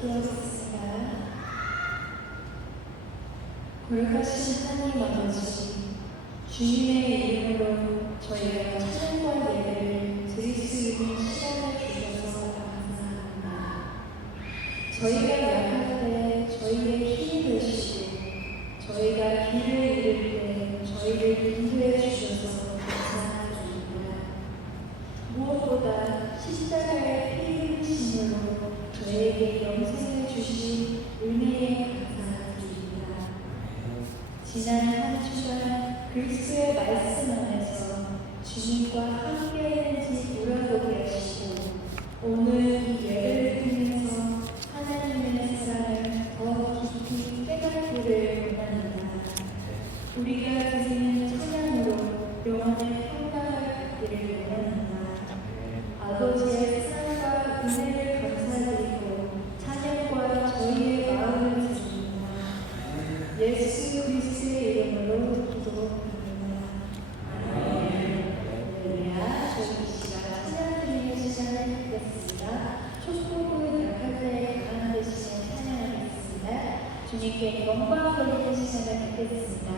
기억했습니다. 거룩하신 하나님 아버지, 주님의 이름으로 저희가 찬양과 예배를 드릴 수 있는 시간을 주셔서 감사합니다. 저희가 약할 때 저희의 힘이 되시고, 저희가 길을 잃을 때 저희를 인도해 주셔서 감사드립니다. 무엇보다 십자가의 피 흘리심으로 저에게 영생을 주신 은혜에 감사드립니다. 지난 한 주간 그리스도의 말씀 안에서 주님과 함께했는지 돌아보게 하시고, 오늘 이 예배를 통해서 하나님의 사랑을 더 깊이 깨닫기를 원합니다. 우리가 드리는 찬양으로 영원의 평강을 받기를 원합니다. 아버지의 사랑과 은혜를 감사드리고 찬양과 저희의 마음을 드립니다. 예수 그리스도의 이름으로 기도합니다. 할렐루야. 저희 이 시간 찬양 드리는 시간을 갖겠습니다. 초소복은 약할 때에 강한 대신에 찬양하겠습니다. 주님께 영광 돌리는 시간을 갖겠습니다.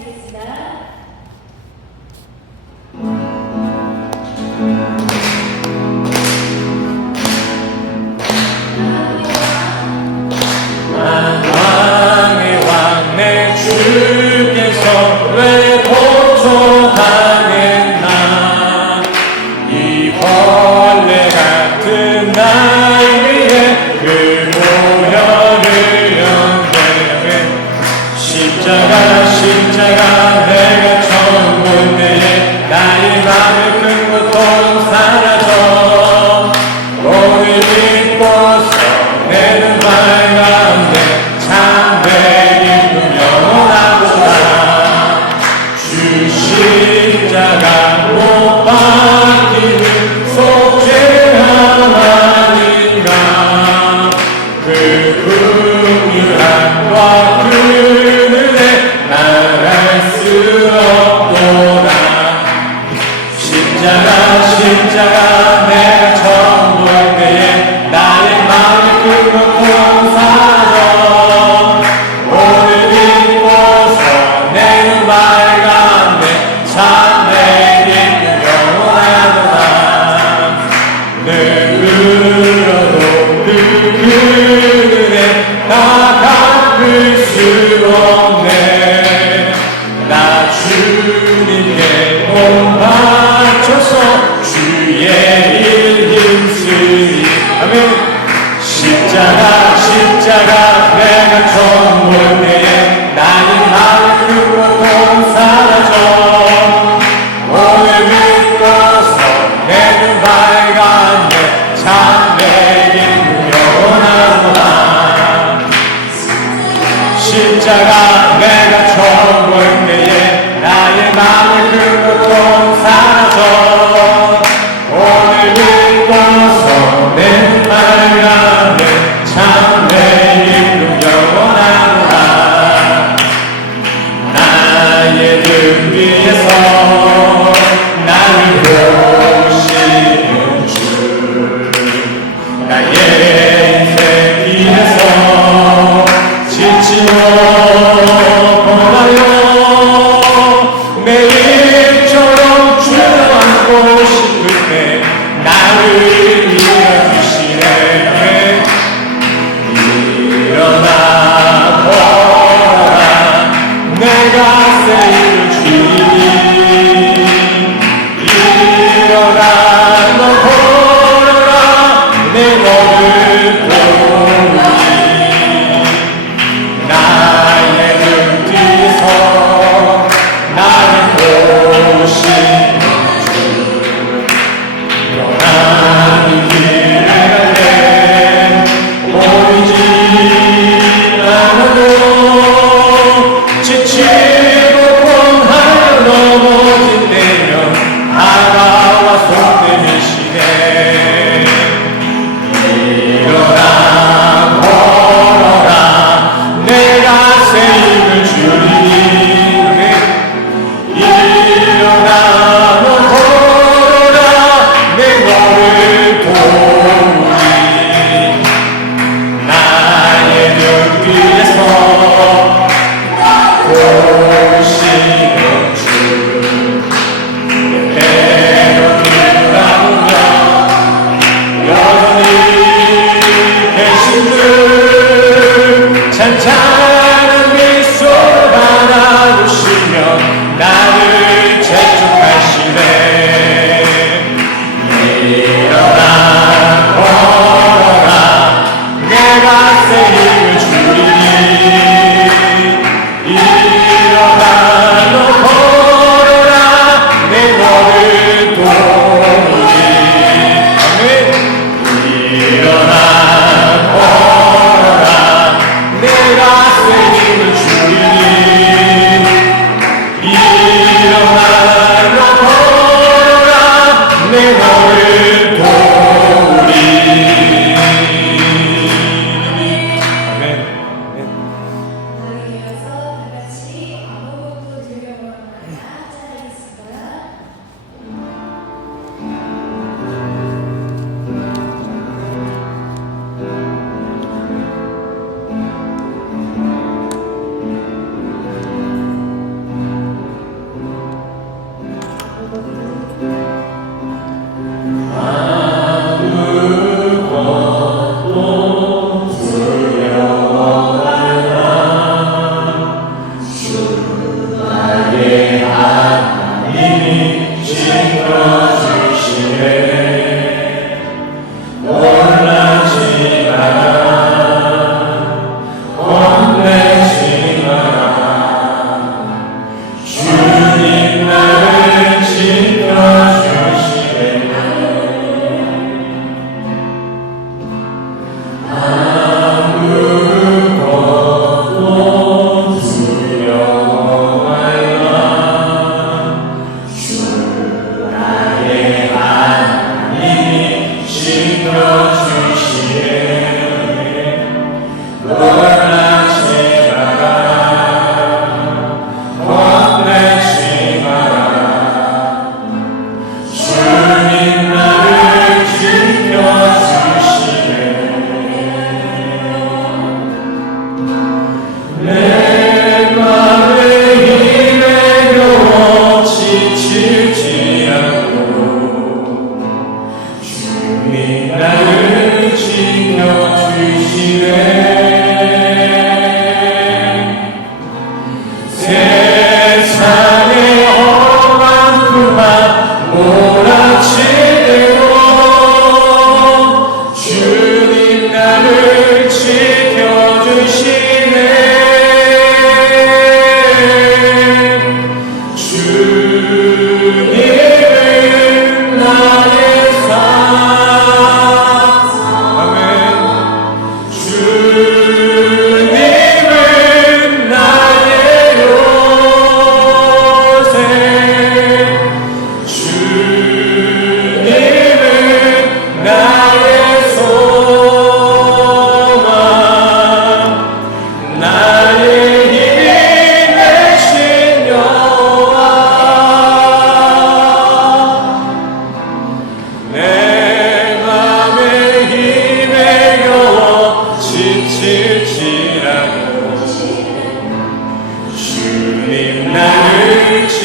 드리겠습니다. 왕의 왕 내 주께서 왜 고통하는 나 이 벌레 같은 날 위해 그 모혈을 연대해 십자가 내가 처음 볼 때에 나의 마음의 큰 고통 사라져 오늘 믿고서 내 눈 밝았네 참되기 영원하구나 주 십자가 못 박히는 속죄함 아닌가 그 긍휼함과 그 은혜 말할 수 없도다 십자가 내가 처음 볼 때에 나의 마음의 큰 고통 사라져 오늘 믿고서 내 눈 밝았네 참되기 영원하구나 누구로도 그 은혜 다 갚을 수 없네 나 주님께 몸 바쳐서 주의 일 힘쓰리 아멘 십자가 내가 처음 볼 때에 나의 마음의 그 고통 사라져 오늘 믿고서 내 눈 밝았네 참되기 영원하구나 십자가 내가 처음 볼 때에 나의 마음의 그 고통 사라져 오늘 믿고서 내 눈 밝았네 참되기 영원하구나 나의 등 위에서 나를 보시는 주 나의 인생 길에서 지치고 고나요 매일처럼 주저앉고 싶을 때 나를 밀어주시네 일어나 걸어라 내가 세임을 주니 일어나 너 걸어라 내 너를 도우니 나의 등 뒤에서 나를 보시는 주 떠나는 길을 갈래 보이지 않아도 지치고 곤하여 넘어질 때면 다가와 손 내미시네 일어나 걸어라 내가 새 힘을 주리 일어나 너 걸어라 내 너를 도우리 나의 등 뒤에서 보시는 주 때로 뒤돌아보며 여전히 계신 줄 찬찬한 미소를 바라보시며 나를 재촉하시네 일어나 걸어라 내가 새 힘을 주리 일어나 너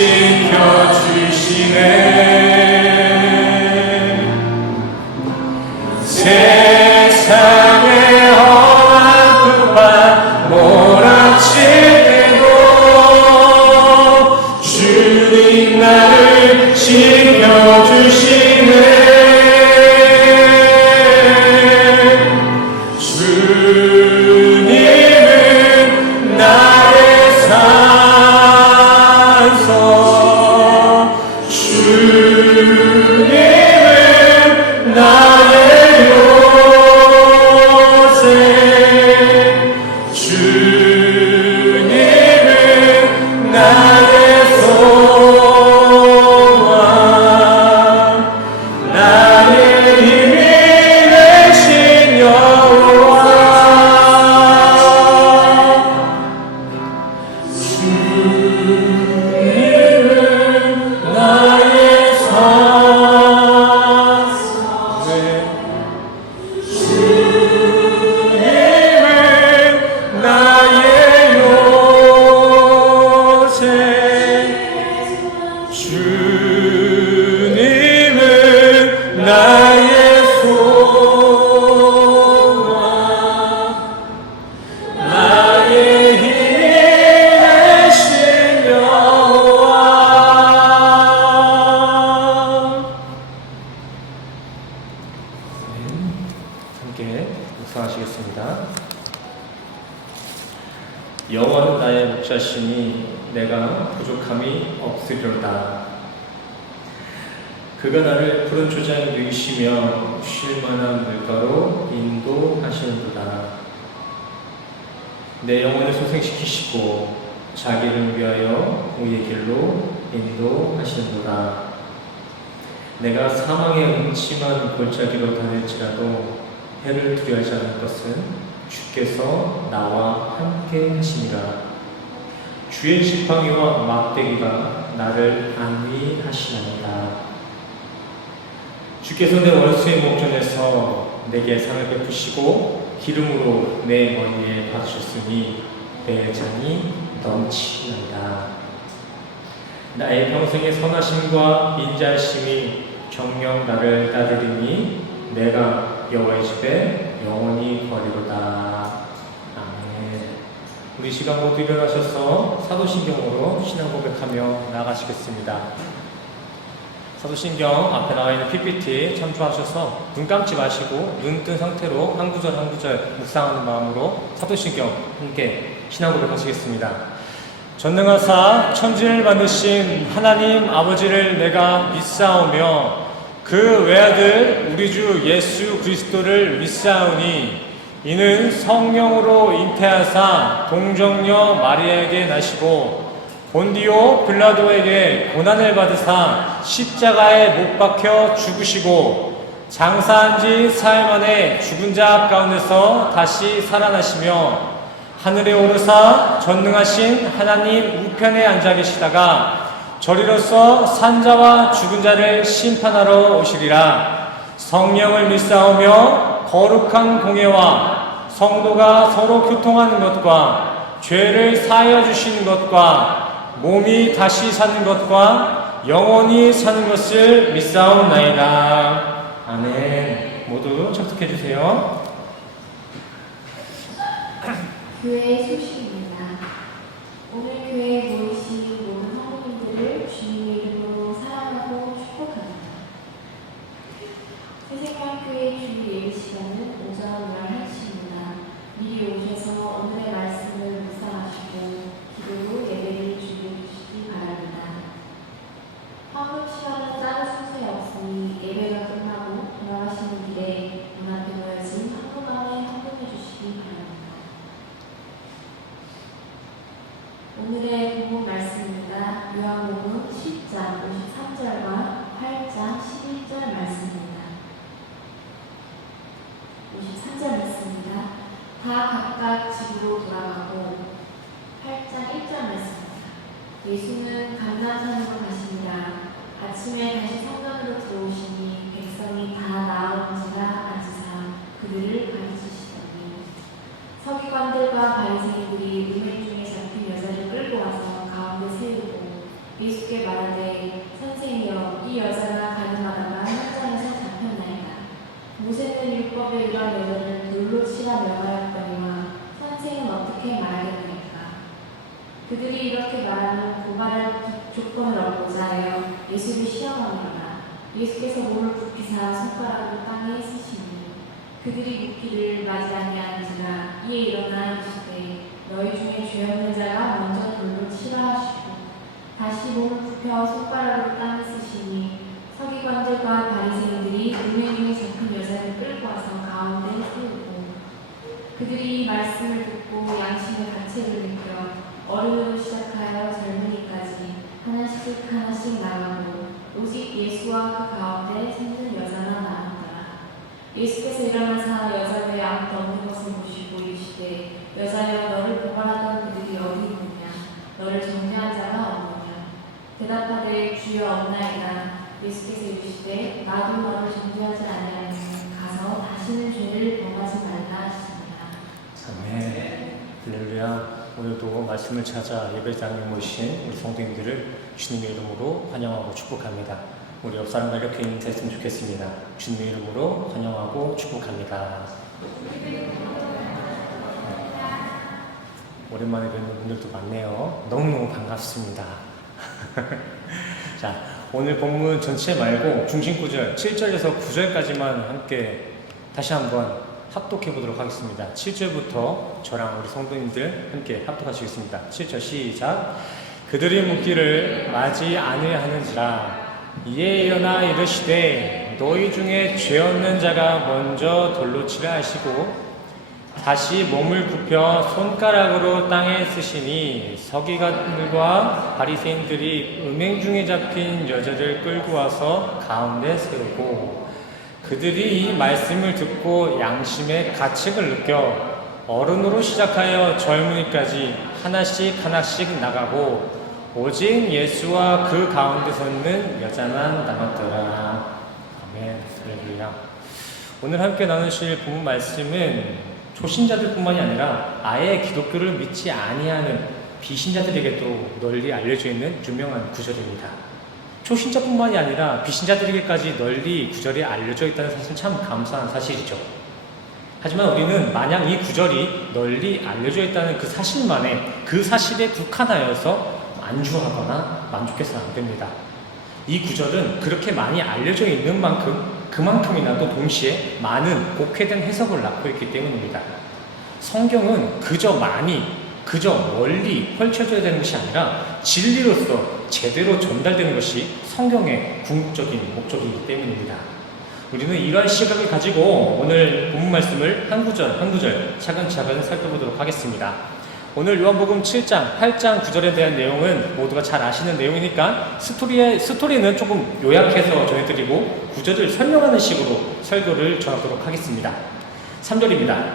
지켜주시네. 세상의 험한 푸파 몰아칠 때도 주님 나를 지켜주시네. 주님은 나의 산성, 주님은 나의 요새, 주님은 나의 소망, 나의 힘이 되신 여호와. 주님은 나의 산성, 주님은 나의 요새, 주님은 나의 소망, 나의 힘이 되신 여호와. 함께 묵상하시겠습니다. 여호와는 나의 목자시니 내가 부족함이 없으리로다. 그가 나를 푸른 초장에 누이시며 쉴만한 물가로 인도하시는도다. 내 영혼을 소생시키시고 자기를 위하여 의의 길로 인도하시는도다. 내가 사망의 음침한 골짜기로 다닐지라도 해를 두려워하지 않을 것은 주께서 나와 함께 하시니라. 주의 지팡이와 막대기가 나를 안위하시나이다. 주께서 내 원수의 목전에서 내게 상을 베푸시고 기름으로 내 머리에 바르셨으니 내 잔이 넘치나이다. 나의 평생의 선하심과 인자하심이 정녕 나를 따르리니 내가 여호와의 집에 영원히 거리로다. 아멘. 우리 시간 모두 일어나셔서 사도신경으로 신앙 고백하며 나가시겠습니다. 사도신경 앞에 나와 있는 PPT 참조하셔서 눈 감지 마시고 눈 뜬 상태로 한 구절 한 구절 묵상하는 마음으로 사도신경 함께 신앙 고백하시겠습니다. 전능하사 천지를 만드신 하나님 아버지를 내가 믿사오며 그 외아들 우리 주 예수 그리스도를 믿사오니 이는 성령으로 잉태하사 동정녀 마리아에게 나시고 본디오 빌라도에게 고난을 받으사 십자가에 못 박혀 죽으시고 장사한 지 사흘 만에 죽은 자 가운데서 다시 살아나시며 하늘에 오르사 전능하신 하나님 우편에 앉아 계시다가 저리로서 산자와 죽은 자를 심판하러 오시리라. 성령을 믿사오며 거룩한 공예와 성도가 서로 교통하는 것과 죄를 사하여 주시는 것과 몸이 다시 사는 것과 영원히 사는 것을 믿사옵나이다. 아멘. 모두 접속해 주세요. 교회의 소식입니다. 오늘 교회에 모이신 모든 성도님들을 주님의 이름으로 사랑하고 축복합니다. 새생명교회 주일 예배 시간은 오전 11시입니다. 미리 오셔서 오늘의 말씀을 묵상하시고 기도로 예배를 준비해 주시기 바랍니다. 화목 시간은 다른 순서에 없으니 예배가 끝나고 돌아가시는 길에 문 앞에 모여진 한분간에 헌금해 주시기 바랍니다. 오늘의 본문 말씀입니다. 요한복음 10장 53절과 8장 11절 말씀입니다. 53절 말씀입니다. 다 각각 집으로 돌아가고 8장 1절 말씀입니다. 예수는 감람산으로 가시니라. 아침에 다시 성전으로 들어오시니 백성이 다 나아온지라 앉으사 그들을 가르치시더니 서기관들과 바리새인들이 음행 중에 잡힌 여자를 끌고 와서 가운데 세우고 예수께 조건을 얻고자 하여 예수를 시험하니라. 예수께서 몸을 굽히사 손가락으로 땅에 쓰시니 그들이 묻기를 맞이 아니하는지라. 이에 일어나 이르시되 너희 중에 죄 없는 자가 먼저 돌로 치라 하시고 다시 몸을 굽혀 손가락으로 땅에 쓰시니 서기관들과 바리새인들이 은혜 중에 잡힌 여자를 끌고 와서 가운데 세우고 그들이 이 말씀을 듣고 양심의 가책을 느껴 어른으로 시작하여 젊은이까지 하나씩 나가고 오직 예수와 그 가운데 섰는 여자만 남았더라. 예수께서 일어나사 여자 외에 아무도 없는 것을 보시고 이르시되 여자여 너를 고발하던 그들이 어디 있느냐 너를 정죄한 자가 없느냐 대답하되 주여 없나이다. 예수께서 이르시되 나도 너를 정죄하지 아니하노니 가서 다시는 죄를 범하지 말라 하시니라. 아멘. 할렐루야. 오늘도 말씀을 찾아 예배장에 모이신 우리 성도님들을 주님의 이름으로 환영하고 축복합니다. 우리 옆 사람과 이렇게 인사했으면 좋겠습니다. 주님의 이름으로 환영하고 축복합니다. 오랜만에 뵙는 분들도 많네요. 너무너무 반갑습니다. 자, 오늘 본문 전체 말고 중심 구절 7절에서 9절까지만 함께 다시 한번 합독해 보도록 하겠습니다. 7절부터 저랑 우리 성도님들 함께 합독하시겠습니다. 7절 시작. 그들이 묻기를 맞이 아니하는지라. 이에 일어나 이르시되 너희 중에 죄 없는 자가 먼저 돌로 치라 하시고 다시 몸을 굽혀 손가락으로 땅에 쓰시니 서기관들과 바리새인들이 음행 중에 잡힌 여자를 끌고 와서 가운데 세우고 그들이 이 말씀을 듣고 양심의 가책을 느껴 어른으로 시작하여 젊은이까지 하나씩 나가고 오직 예수와 그 가운데 섰는 여자만 남았더라. 아멘. 할렐루야. 오늘 함께 나누실 본문 말씀은 초신자들뿐만이 아니라 아예 기독교를 믿지 아니하는 비신자들에게도 널리 알려져 있는 유명한 구절입니다. 초신자뿐만이 아니라 비신자들에게까지 널리 구절이 알려져 있다는 사실은 참 감사한 사실이죠. 하지만 우리는 마냥 이 구절이 널리 알려져 있다는 그 사실만에 그 사실에 국한하여서 안주하거나 만족해서는 안 됩니다. 이 구절은 그렇게 많이 알려져 있는 만큼 그만큼이나 또 동시에 많은 곡해된 해석을 낳고 있기 때문입니다. 성경은 그저 멀리 펼쳐져야 되는 것이 아니라 진리로서 제대로 전달되는 것이 성경의 궁극적인 목적이기 때문입니다. 우리는 이러한 시각을 가지고 오늘 본문 말씀을 한 구절 한 구절 차근차근 살펴보도록 하겠습니다. 오늘 요한복음 7장, 8장, 9절에 대한 내용은 모두가 잘 아시는 내용이니까 스토리는 조금 요약해서 전해드리고 구절을 설명하는 식으로 설교를 전하도록 하겠습니다. 3절입니다.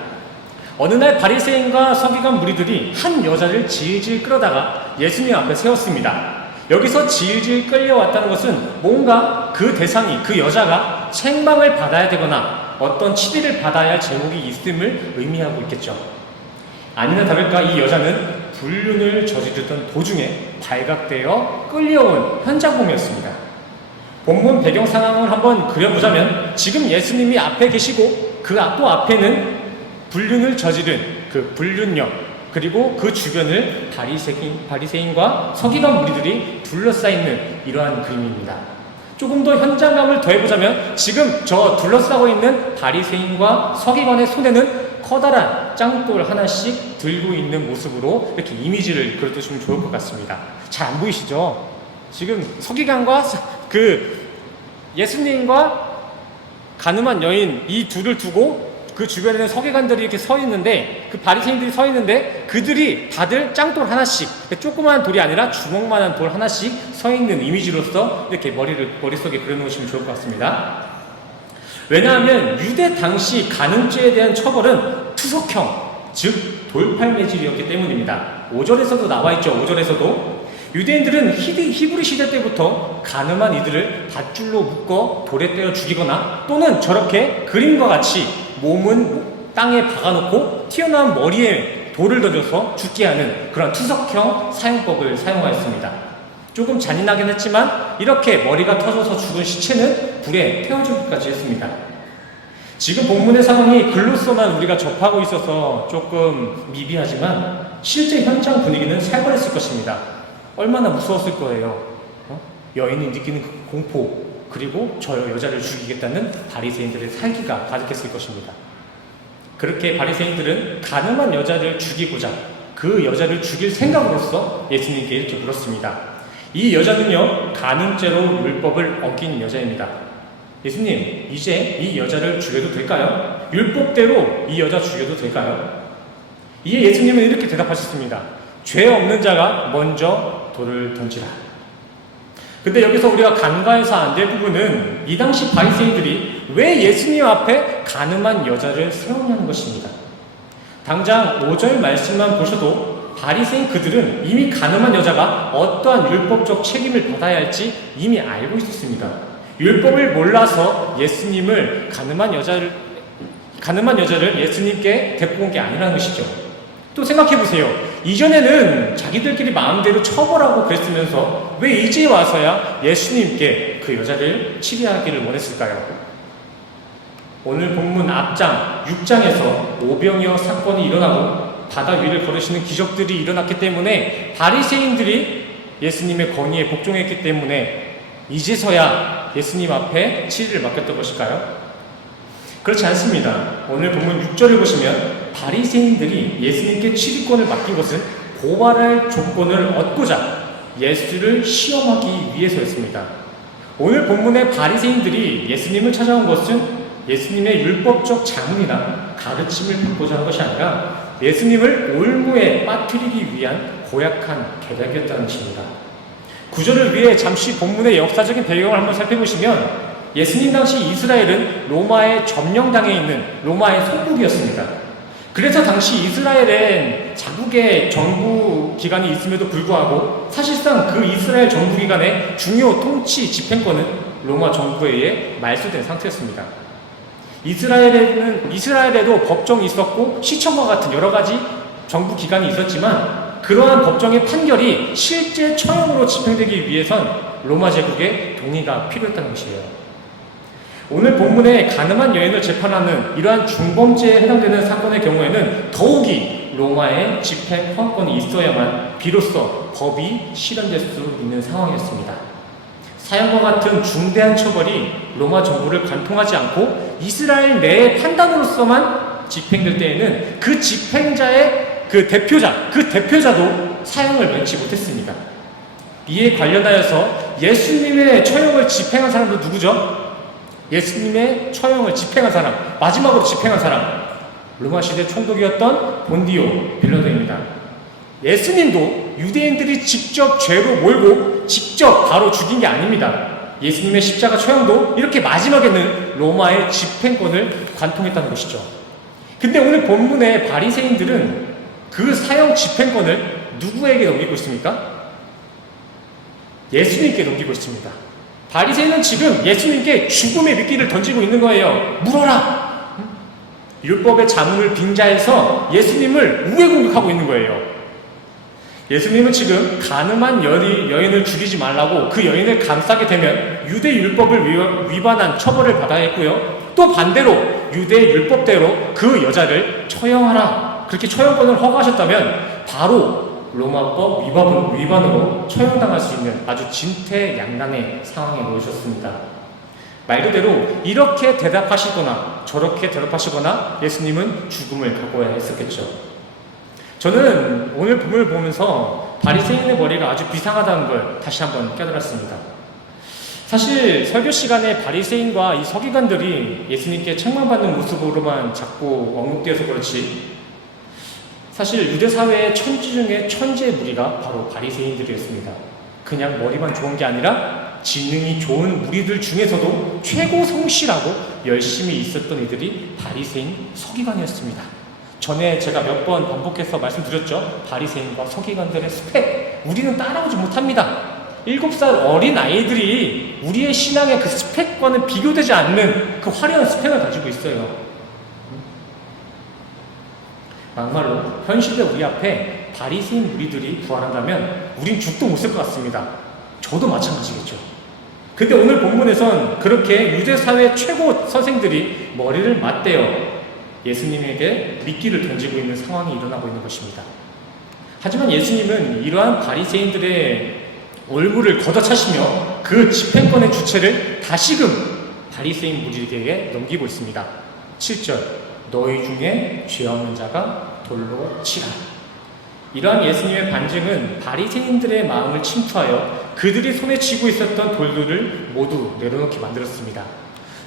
어느 날 바리새인과 서기관 무리들이 한 여자를 질질 끌어다가 예수님 앞에 세웠습니다. 여기서 질질 끌려왔다는 것은 뭔가 그 대상이, 그 여자가 책망을 받아야 되거나 어떤 치리를 받아야 할 제목이 있음을 의미하고 있겠죠. 아니나 다를까 이 여자는 불륜을 저지르던 도중에 발각되어 끌려온 현장범이었습니다. 본문 배경 상황을 한번 그려보자면 지금 예수님이 앞에 계시고 그 또 앞에는 불륜을 저지른 그 불륜녀 그리고 그 주변을 바리새인과 서기관 무리들이 둘러싸있는 이러한 그림입니다. 조금 더 현장감을 더해보자면 지금 저 둘러싸고 있는 바리새인과 서기관의 손에는 커다란 짱돌 하나씩 들고 있는 모습으로 이렇게 이미지를 그려두시면 좋을 것 같습니다. 잘 안 보이시죠? 지금 서기관과 그 예수님과 가늠한 여인 이 둘을 두고 그 주변에는 서기관들이 이렇게 서 있는데 그 바리새인들이 서 있는데 그들이 다들 짱돌 하나씩 조그마한 돌이 아니라 주먹만한 돌 하나씩 서 있는 이미지로서 이렇게 머릿속에 그려놓으시면 좋을 것 같습니다. 왜냐하면 유대 당시 간음죄에 대한 처벌은 투석형, 즉 돌팔매질이었기 때문입니다. 5절에서도 나와있죠. 5절에서도 유대인들은 히브리 시대 때부터 간음한 이들을 밧줄로 묶어 돌에 때려 죽이거나 또는 저렇게 그림과 같이 몸은 땅에 박아놓고 튀어나온 머리에 돌을 던져서 죽게 하는 그런 투석형 사용법을 사용하였습니다. 조금 잔인하긴 했지만 이렇게 머리가 터져서 죽은 시체는 불에 태워주기까지 했습니다. 지금 본문의 상황이 글로서만 우리가 접하고 있어서 조금 미비하지만 실제 현장 분위기는 살벌했을 것입니다. 얼마나 무서웠을 거예요. 여인이 느끼는 그 공포, 그리고 저 여자를 죽이겠다는 바리새인들의 살기가 가득했을 것입니다. 그렇게 바리새인들은 가늠한 여자를 죽이고자 그 여자를 죽일 생각으로서 예수님께 이렇게 물었습니다. 이 여자는요, 간음죄로 율법을 어긴 여자입니다. 예수님, 이제 이 여자를 죽여도 될까요? 율법대로 이 여자 죽여도 될까요? 이에 예수님은 이렇게 대답하셨습니다. 죄 없는 자가 먼저 돌을 던지라. 근데 여기서 우리가 간과해서 안 될 부분은 이 당시 바리새인들이 왜 예수님 앞에 간음한 여자를 세우냐는 것입니다. 당장 5절 말씀만 보셔도 바리새인 그들은 이미 간음한 여자가 어떠한 율법적 책임을 받아야 할지 이미 알고 있었습니다. 율법을 몰라서 예수님을 간음한 여자를 예수님께 데리고 온 게 아니라는 것이죠. 또 생각해 보세요. 이전에는 자기들끼리 마음대로 처벌하고 그랬으면서 왜 이제 와서야 예수님께 그 여자를 치리하기를 원했을까요? 오늘 본문 앞장 6장에서 오병이어 사건이 일어나고 바다 위를 걸으시는 기적들이 일어났기 때문에 바리새인들이 예수님의 권위에 복종했기 때문에 이제서야 예수님 앞에 치리를 맡겼던 것일까요? 그렇지 않습니다. 오늘 본문 6절을 보시면 바리새인들이 예수님께 치리권을 맡긴 것은 고발할 조건을 얻고자 예수를 시험하기 위해서였습니다. 오늘 본문의 바리새인들이 예수님을 찾아온 것은 예수님의 율법적 자문이나 가르침을 받고자 한 것이 아니라 예수님을 올무에 빠뜨리기 위한 고약한 계략이었다는 것입니다. 구절을 위해 잠시 본문의 역사적인 배경을 한번 살펴보시면 예수님 당시 이스라엘은 로마에 점령당해 있는 로마의 속국이었습니다. 그래서 당시 이스라엘엔 자국의 정부 기관이 있음에도 불구하고 사실상 그 이스라엘 정부 기관의 중요 통치 집행권은 로마 정부에 의해 말소된 상태였습니다. 이스라엘에도 법정이 있었고 시청과 같은 여러 가지 정부 기관이 있었지만 그러한 법정의 판결이 실제 처형으로 집행되기 위해선 로마 제국의 동의가 필요했다는 것이에요. 오늘 본문에 간음한 여인을 재판하는 이러한 중범죄에 해당되는 사건의 경우에는 더욱이 로마의 집행 허가권이 있어야만 비로소 법이 실현될 수 있는 상황이었습니다. 사형과 같은 중대한 처벌이 로마 정부를 관통하지 않고 이스라엘 내의 판단으로서만 집행될 때에는 그 집행자의 그 대표자도 사형을 면치 못했습니다. 이에 관련하여서 예수님의 처형을 집행한 사람도 누구죠? 예수님의 처형을 집행한 사람, 마지막으로 집행한 사람, 로마 시대 총독이었던 본디오 빌라도입니다. 예수님도 유대인들이 직접 죄로 몰고 직접 바로 죽인 게 아닙니다. 예수님의 십자가 처형도 이렇게 마지막에는 로마의 집행권을 관통했다는 것이죠. 근데 오늘 본문의 바리새인들은 그 사형 집행권을 누구에게 넘기고 있습니까? 예수님께 넘기고 있습니다. 바리새인은 지금 예수님께 죽음의 미끼를 던지고 있는 거예요. 물어라! 율법의 자문을 빙자해서 예수님을 우회 공격하고 있는 거예요. 예수님은 지금 간음한 여인을 죽이지 말라고 그 여인을 감싸게 되면 유대 율법을 위반한 처벌을 받아야 했고요. 또 반대로 유대 율법대로 그 여자를 처형하라. 그렇게 처형권을 허가하셨다면 바로 로마법 위반으로 처형당할 수 있는 아주 진퇴양난의 상황에 놓으셨습니다. 말 그대로 이렇게 대답하시거나 저렇게 대답하시거나 예수님은 죽음을 각오해야 했었겠죠. 저는 오늘 본문을 보면서 바리새인의 머리가 아주 비상하다는 걸 다시 한번 깨달았습니다. 사실 설교 시간에 바리새인과 이 서기관들이 예수님께 책망받는 모습으로만 자꾸 언급되어서 그렇지 사실 유대 사회의 천지 중에 천재의 무리가 바로 바리새인들이었습니다. 그냥 머리만 좋은 게 아니라 지능이 좋은 무리들 중에서도 최고 성실하고 열심히 있었던 이들이 바리새인 서기관이었습니다. 전에 제가 몇 번 반복해서 말씀드렸죠. 바리새인과 서기관들의 스펙, 우리는 따라오지 못합니다. 7살 어린 아이들이 우리의 신앙의 그 스펙과는 비교되지 않는 그 화려한 스펙을 가지고 있어요. 막말로 현 시대 우리 앞에 바리새인 무리들이 부활한다면 우린 죽도 못 쓸 것 같습니다. 저도 마찬가지겠죠. 근데 오늘 본문에선 그렇게 유대사회 최고 선생들이 머리를 맞대어 예수님에게 미끼를 던지고 있는 상황이 일어나고 있는 것입니다. 하지만 예수님은 이러한 바리새인들의 올무를 걷어차시며 그 집행권의 주체를 다시금 바리새인 무리에게 넘기고 있습니다. 7절 너희 중에 죄 없는 자가 돌로 치라. 이러한 예수님의 반증은 바리새인들의 마음을 침투하여 그들이 손에 쥐고 있었던 돌들을 모두 내려놓게 만들었습니다.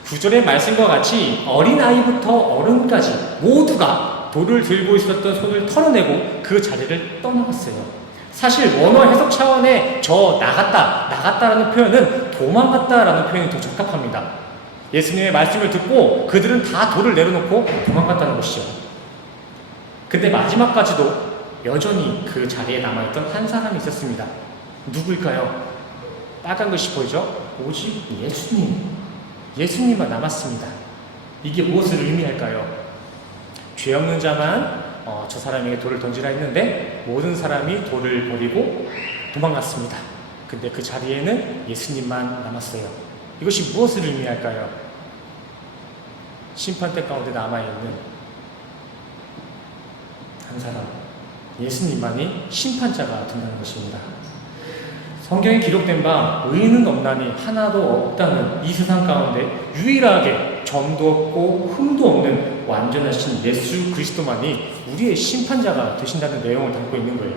9절의 말씀과 같이 어린아이부터 어른까지 모두가 돌을 들고 있었던 손을 털어내고 그 자리를 떠나갔어요. 사실 원어 해석 차원의 나갔다라는 표현은 도망갔다라는 표현이 더 적합합니다. 예수님의 말씀을 듣고 그들은 다 돌을 내려놓고 도망갔다는 것이죠. 근데 마지막까지도 여전히 그 자리에 남아있던 한 사람이 있었습니다. 누구일까요? 빨간 것이 보이죠? 오직 예수님만 남았습니다. 이게 무엇을 의미할까요? 죄 없는 자만 저 사람에게 돌을 던지라 했는데 모든 사람이 돌을 버리고 도망갔습니다. 근데 그 자리에는 예수님만 남았어요. 이것이 무엇을 의미할까요? 심판대 가운데 남아있는 한 사람, 예수님만이 심판자가 된다는 것입니다. 성경에 기록된 바 의인은 없나니 하나도 없다는 이 세상 가운데 유일하게 점도 없고 흠도 없는 완전하신 예수 그리스도만이 우리의 심판자가 되신다는 내용을 담고 있는 거예요.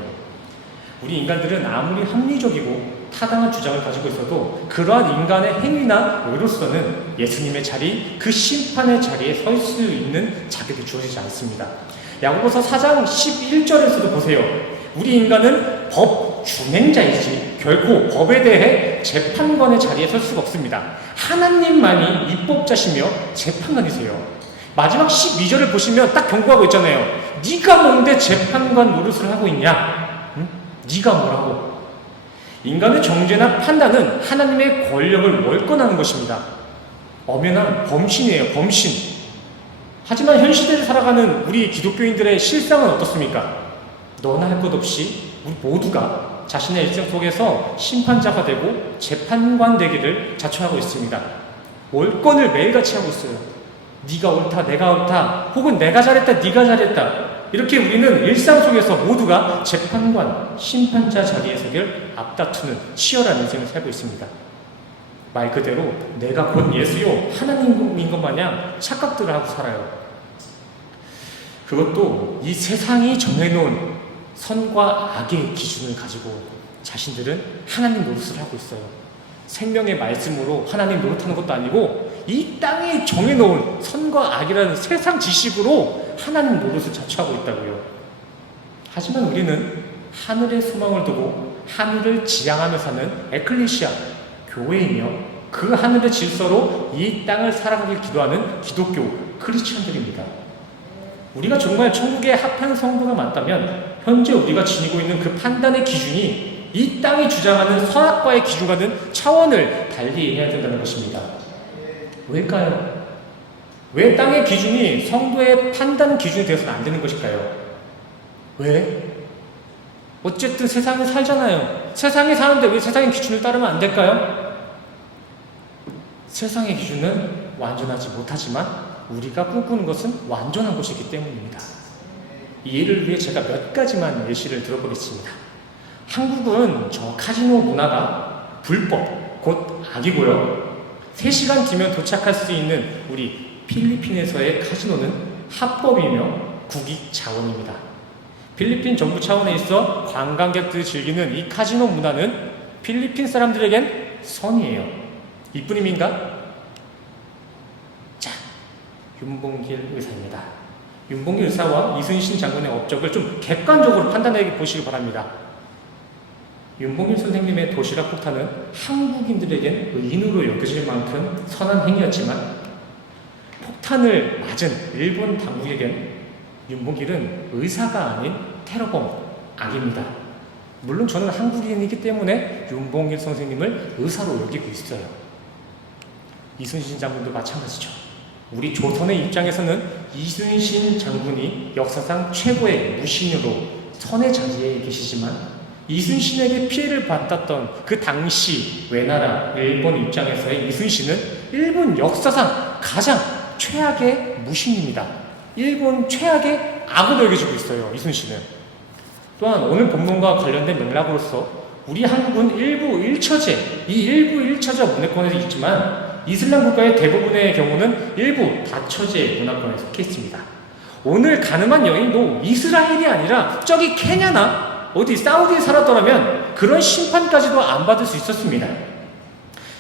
우리 인간들은 아무리 합리적이고 타당한 주장을 가지고 있어도 그러한 인간의 행위나 의로서는 예수님의 자리, 그 심판의 자리에 설 수 있는 자격이 주어지지 않습니다. 야고보서 4장 11절에서도 보세요. 우리 인간은 법 준행자이지 결코 법에 대해 재판관의 자리에 설 수가 없습니다. 하나님만이 입법자시며 재판관이세요. 마지막 12절을 보시면 딱 경고하고 있잖아요. 네가 뭔데 재판관 노릇을 하고 있냐? 응? 네가 뭐라고? 인간의 정죄나 판단은 하나님의 권력을 월권하는 것입니다. 엄연한 범신이에요. 범신. 하지만 현 시대를 살아가는 우리 기독교인들의 실상은 어떻습니까? 너나 할 것 없이 우리 모두가 자신의 일생 속에서 심판자가 되고 재판관 되기를 자처하고 있습니다. 월권을 매일같이 하고 있어요. 네가 옳다, 내가 옳다, 혹은 내가 잘했다, 네가 잘했다. 이렇게 우리는 일상 속에서 모두가 재판관, 심판자 자리에 서길 앞다투는 치열한 인생을 살고 있습니다. 말 그대로 내가 곧 예수요 하나님인 것 마냥 착각들을 하고 살아요. 그것도 이 세상이 정해놓은 선과 악의 기준을 가지고 자신들은 하나님 노릇을 하고 있어요. 생명의 말씀으로 하나님 노릇하는 것도 아니고 이 땅에 정해놓은 선과 악이라는 세상 지식으로 하나님 노릇을 자처하고 있다고요. 하지만 우리는 하늘의 소망을 두고 하늘을 지향하며 사는 에클레시아, 교회이며 그 하늘의 질서로 이 땅을 살아가길 기도하는 기독교 크리스천들입니다. 우리가 정말 천국에 합한 성도가 맞다면 현재 우리가 지니고 있는 그 판단의 기준이 이 땅이 주장하는 선악과의 기준과는 차원을 달리 해야 된다는 것입니다. 왜일까요? 왜 땅의 기준이 성도의 판단 기준이 되어서는 안 되는 것일까요? 왜? 어쨌든 세상에 살잖아요. 세상에 사는데 왜 세상의 기준을 따르면 안 될까요? 세상의 기준은 완전하지 못하지만 우리가 꿈꾸는 것은 완전한 것이기 때문입니다. 이 예를 위해 제가 몇 가지만 예시를 들어보겠습니다. 한국은 저 카지노 문화가 불법, 곧 악이고요. 3시간 뒤면 도착할 수 있는 우리 필리핀에서의 카지노는 합법이며 국익 자원입니다. 필리핀 정부 차원에 있어 관광객들이 즐기는 이 카지노 문화는 필리핀 사람들에겐 선이에요. 이뿐임인가? 자, 윤봉길 의사입니다. 윤봉길 의사와 이순신 장군의 업적을 좀 객관적으로 판단해 보시기 바랍니다. 윤봉길 선생님의 도시락 폭탄은 한국인들에겐 의인으로 여겨질 만큼 선한 행위였지만 폭탄을 맞은 일본 당국에겐 윤봉길은 의사가 아닌 테러범, 악입니다. 물론 저는 한국인이기 때문에 윤봉길 선생님을 의사로 여기고 있어요. 이순신 장군도 마찬가지죠. 우리 조선의 입장에서는 이순신 장군이 역사상 최고의 무신으로 선의 자리에 계시지만 이순신에게 피해를 받았던 그 당시 외나라 일본 입장에서의 이순신은 일본 역사상 가장 최악의 무신입니다. 일본 최악의 악으로 여겨지고 있어요. 이순신은. 또한 오늘 본문과 관련된 맥락으로서 우리 한국은 일부 1처제, 이 일부 1처제 문화권에 있지만 이슬람 국가의 대부분의 경우는 일부 다처제 문화권에 속해 있습니다. 오늘 가늠한 여인도 이스라엘이 아니라 저기 케냐나 어디 사우디에 살았더라면 그런 심판까지도 안 받을 수 있었습니다.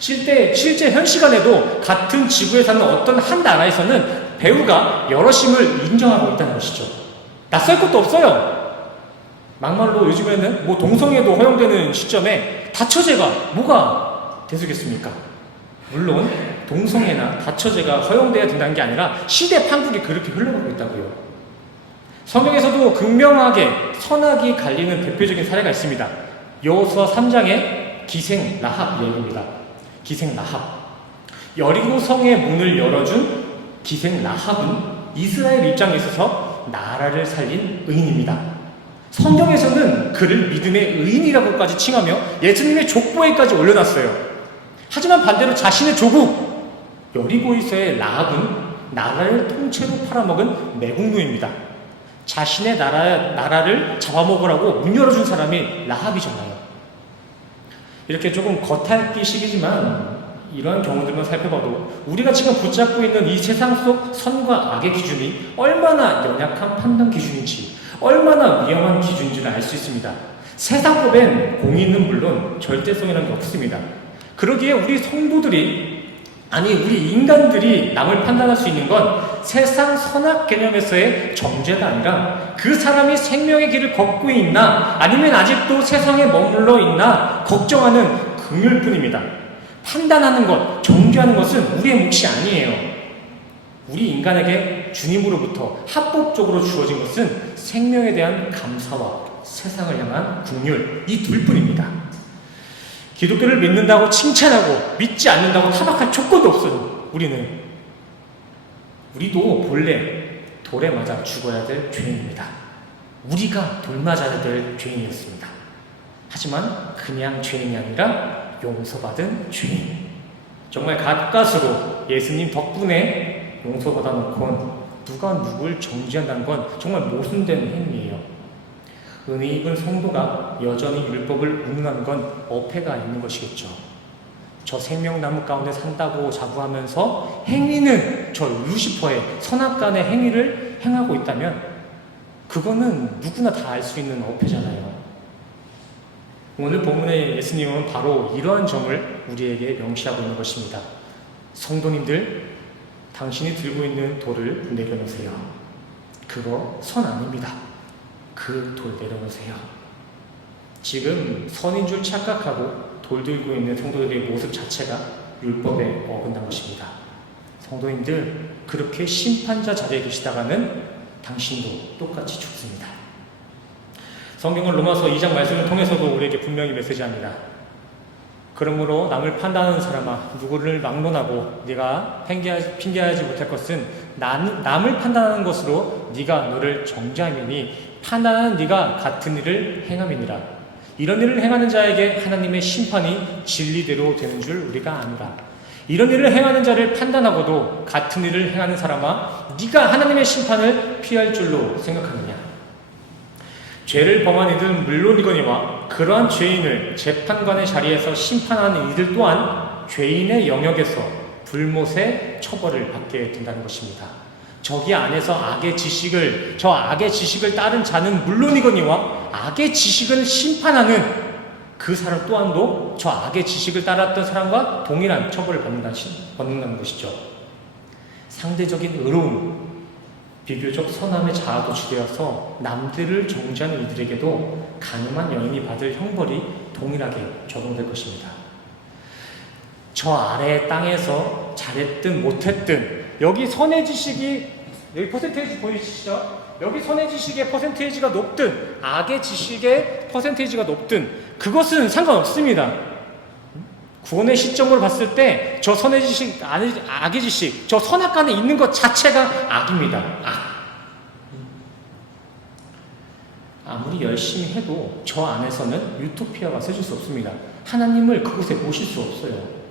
실제 현 시간에도 같은 지구에 사는 어떤 한 나라에서는 배우가 여럿임을 인정하고 있다는 것이죠. 낯설 것도 없어요. 막말로 요즘에는 뭐 동성애도 허용되는 시점에 다처제가 뭐가 대수겠습니까? 물론 동성애나 다처제가 허용돼야 된다는 게 아니라 시대 판국이 그렇게 흘러가고 있다고요. 성경에서도 극명하게 선악이 갈리는 대표적인 사례가 있습니다. 여호수아 3장의 기생 라합 얘기입니다. 기생 라합. 여리고 성의 문을 열어준 기생 라합은 이스라엘 입장에 있어서 나라를 살린 의인입니다. 성경에서는 그를 믿음의 의인이라고까지 칭하며 예수님의 족보에까지 올려놨어요. 하지만 반대로 자신의 조국 여리고에서의 라합은 나라를 통째로 팔아먹은 매국노입니다. 자신의 나라를 잡아먹으라고 문 열어준 사람이 라합이잖아요. 이렇게 조금 겉핥기식이지만 이러한 경우들만 살펴봐도 우리가 지금 붙잡고 있는 이 세상 속 선과 악의 기준이 얼마나 연약한 판단 기준인지, 얼마나 위험한 기준인지를 알 수 있습니다. 세상법엔 공의는 물론 절대성이라는 게 없습니다. 그러기에 우리 성도들이, 아니 우리 인간들이 남을 판단할 수 있는 건 세상 선악 개념에서의 정죄가 아니라 그 사람이 생명의 길을 걷고 있나 아니면 아직도 세상에 머물러 있나 걱정하는 긍휼뿐입니다. 판단하는 것, 정죄하는 것은 우리의 몫이 아니에요. 우리 인간에게 주님으로부터 합법적으로 주어진 것은 생명에 대한 감사와 세상을 향한 긍휼, 이 둘뿐입니다. 기독교를 믿는다고 칭찬하고 믿지 않는다고 타박할 조건도 없어요. 우리도 본래 돌에 맞아 죽어야 될 죄인입니다. 우리가 돌 맞아야 될 죄인이었습니다. 하지만 그냥 죄인이 아니라 용서받은 죄인. 정말 가까스로 예수님 덕분에 용서받아 놓고 누가 누굴 정죄한다는 건 정말 모순된 행위예요. 은혜 입은 성도가 여전히 율법을 운운하는 건 어폐가 있는 것이겠죠. 저 생명나무 가운데 산다고 자부하면서 행위는 저 루시퍼의 선악간의 행위를 행하고 있다면 그거는 누구나 다 알 수 있는 어폐잖아요. 오늘 본문의 예수님은 바로 이러한 점을 우리에게 명시하고 있는 것입니다. 성도님들, 당신이 들고 있는 돌을 내려놓으세요. 그거 선 아닙니다. 그 돌 내려놓으세요. 지금 선인 줄 착각하고 돌 들고 있는 성도들의 모습 자체가 율법에 어긋난 것입니다. 성도님들, 그렇게 심판자 자리에 계시다가는 당신도 똑같이 죽습니다. 성경은 로마서 2장 말씀을 통해서도 우리에게 분명히 메시지합니다. 그러므로 남을 판단하는 사람아, 누구를 막론하고 네가 핑계하지 못할 것은 남을 판단하는 것으로 네가 너를 정죄함이니 판단하는 네가 같은 일을 행함이니라. 이런 일을 행하는 자에게 하나님의 심판이 진리대로 되는 줄 우리가 아노라. 이런 일을 행하는 자를 판단하고도 같은 일을 행하는 사람아, 네가 하나님의 심판을 피할 줄로 생각하느냐. 죄를 범한 이들은 물론이거니와 그러한 죄인을 재판관의 자리에서 심판하는 이들 또한 죄인의 영역에서 불못의 처벌을 받게 된다는 것입니다. 저기 안에서 저 악의 지식을 따른 자는 물론이거니와 악의 지식을 심판하는 그 사람 또한도 저 악의 지식을 따랐던 사람과 동일한 처벌을 받는다는 것이죠. 상대적인 의로움, 비교적 선함의 자아도 주되어서 남들을 정죄하는 이들에게도 가늠한 여인이 받을 형벌이 동일하게 적용될 것입니다. 저 아래의 땅에서 잘했든 못했든 여기 선의 지식이, 여기 퍼센테이지 보이시죠? 여기 선의 지식의 퍼센테이지가 높든 악의 지식의 퍼센테이지가 높든 그것은 상관없습니다. 구원의 시점으로 봤을 때 저 선의 지식, 악의 지식, 저 선악간에 있는 것 자체가 악입니다. 아무리 열심히 해도 저 안에서는 유토피아가 세질 수 없습니다. 하나님을 그곳에 모실 수 없어요.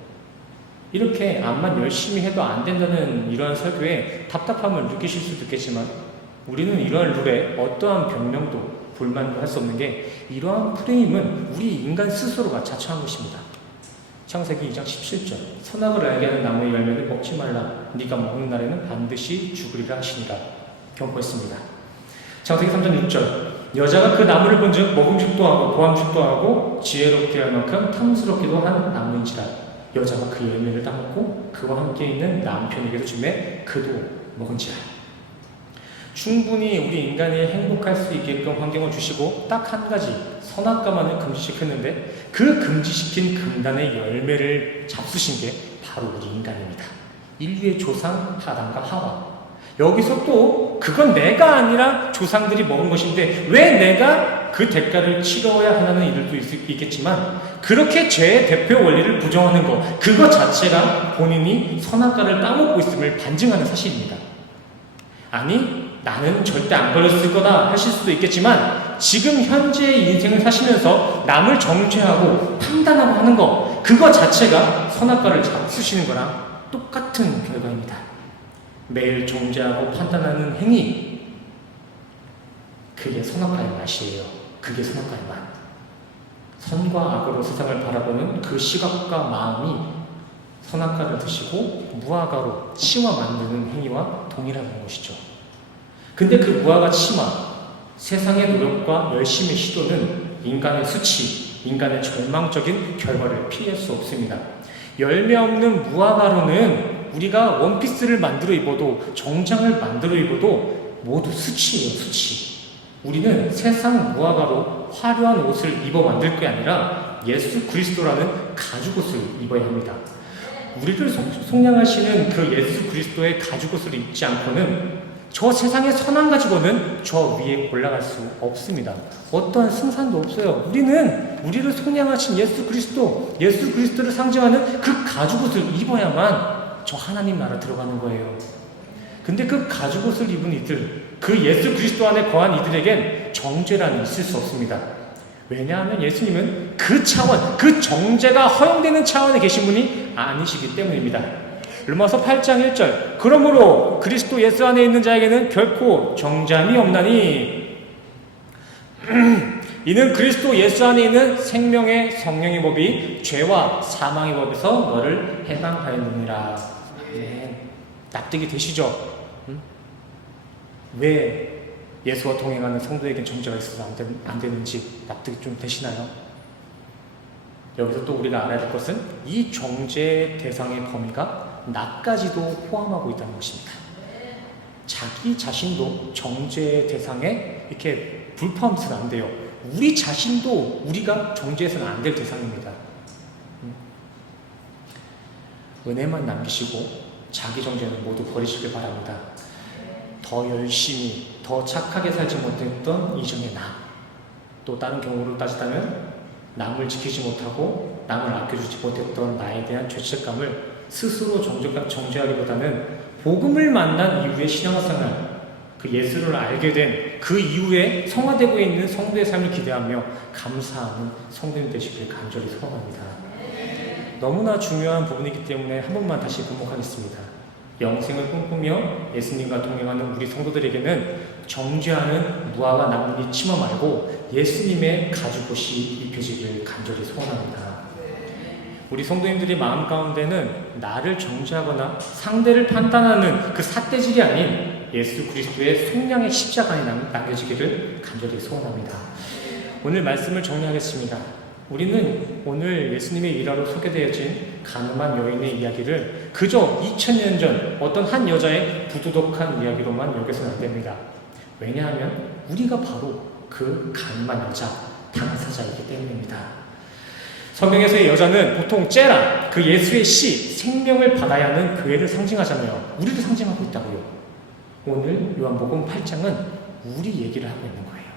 이렇게 암만 열심히 해도 안 된다는 이러한 설교에 답답함을 느끼실 수도 있겠지만 우리는 이러한 룰에 어떠한 변명도 볼만도 할 수 없는 게 이러한 프레임은 우리 인간 스스로가 자처한 것입니다. 창세기 2장 17절 선악을 알게 하는 나무의 열매를 먹지 말라 네가 먹는 날에는 반드시 죽으리라 하시니라 경고했습니다. 창세기 3장 6절 여자가 그 나무를 본즉 먹음직도 하고 보암직도 하고 지혜롭게 할 만큼 탐스럽기도 한 나무인지라 여자가 그 열매를 따먹고 그와 함께 있는 남편에게도 주매 그도 먹은지라. 충분히 우리 인간이 행복할 수 있게끔 환경을 주시고 딱 한 가지 선악과만을 금지시켰는데 그 금지시킨 금단의 열매를 잡수신 게 바로 우리 인간입니다. 인류의 조상 아담과 하와. 여기서 또 그건 내가 아니라 조상들이 먹은 것인데 왜 내가 그 대가를 치러야 하는 이들도 있겠지만 그렇게 죄의 대표 원리를 부정하는 것 그것 자체가 본인이 선악과를 따먹고 있음을 반증하는 사실입니다. 아니 나는 절대 안 걸렸을 거다 하실 수도 있겠지만 지금 현재의 인생을 사시면서 남을 정죄하고 판단하고 하는 것 그것 자체가 선악과를 잡수시는 거랑 똑같은 결과입니다. 매일 정죄하고 판단하는 행위 그게 선악과의 맛이에요. 그게 선악과의 맛. 선과 악으로 세상을 바라보는 그 시각과 마음이 선악과를 드시고 무화과로 치마 만드는 행위와 동일한 것이죠. 근데 그 무화과 치마, 세상의 노력과 열심의 시도는 인간의 수치, 인간의 절망적인 결과를 피할 수 없습니다. 열매 없는 무화과로는 우리가 원피스를 만들어 입어도 정장을 만들어 입어도 모두 수치예요. 수치. 우리는 세상 무화과로 화려한 옷을 입어 만들 게 아니라 예수 그리스도라는 가죽옷을 입어야 합니다. 우리를 속량하시는 그 예수 그리스도의 가죽옷을 입지 않고는 저 세상의 선한 가지고는 저 위에 올라갈 수 없습니다. 어떠한 승산도 없어요. 우리를 속량하신 예수 그리스도를 상징하는 그 가죽옷을 입어야만 저 하나님 나라 들어가는 거예요. 근데 그 가죽옷을 입은 이들, 그 예수 그리스도 안에 거한 이들에겐 정죄란 있을 수 없습니다. 왜냐하면 예수님은 그 차원, 그 정죄가 허용되는 차원에 계신 분이 아니시기 때문입니다. 로마서 8장 1절 그러므로 그리스도 예수 안에 있는 자에게는 결코 정죄함이 없나니 이는 그리스도 예수 안에 있는 생명의 성령의 법이 죄와 사망의 법에서 너를 해방하였느니라. 네. 납득이 되시죠? 왜 예수와 동행하는 성도에겐 정죄가 있어서 안 되는지 납득이 좀 되시나요? 여기서 또 우리가 알아야 될 것은 이 정죄 대상의 범위가 나까지도 포함하고 있다는 것입니다. 자기 자신도 정죄 대상에 이렇게 불포함해서는 안 돼요. 우리 자신도 우리가 정죄해서는 안 될 대상입니다. 은혜만 남기시고 자기 정죄는 모두 버리시길 바랍니다. 더 열심히, 더 착하게 살지 못했던 이전의 나, 또 다른 경우로 따지자면 남을 지키지 못하고 남을 아껴주지 못했던 나에 대한 죄책감을 스스로 정죄하기보다는 복음을 만난 이후의 신앙생활, 그 예수를 알게 된 그 이후에 성화되고 있는 성도의 삶을 기대하며 감사하는 성도님 되시길 간절히 소원합니다. 너무나 중요한 부분이기 때문에 한 번만 다시 반복하겠습니다. 영생을 꿈꾸며 예수님과 동행하는 우리 성도들에게는 정죄하는 무화과 나뭇잎 치마 말고 예수님의 가죽옷이 입혀지길 간절히 소원합니다. 우리 성도님들의 마음 가운데는 나를 정죄하거나 상대를 판단하는 그 삿대질이 아닌 예수 그리스도의 속량의 십자가에 남겨지기를 간절히 소원합니다. 오늘 말씀을 정리하겠습니다. 우리는 오늘 예수님의 일화로 소개되어진 가늠한 여인의 이야기를 그저 2000년 전 어떤 한 여자의 부도덕한 이야기로만 여겨서는 안 됩니다. 왜냐하면 우리가 바로 그 가늠한 여자, 당사자이기 때문입니다. 성경에서의 여자는 보통 째라, 그 예수의 씨, 생명을 받아야 하는 교회를 상징하잖아요. 우리를 상징하고 있다고요. 오늘 요한복음 8장은 우리 얘기를 하고 있는 거예요.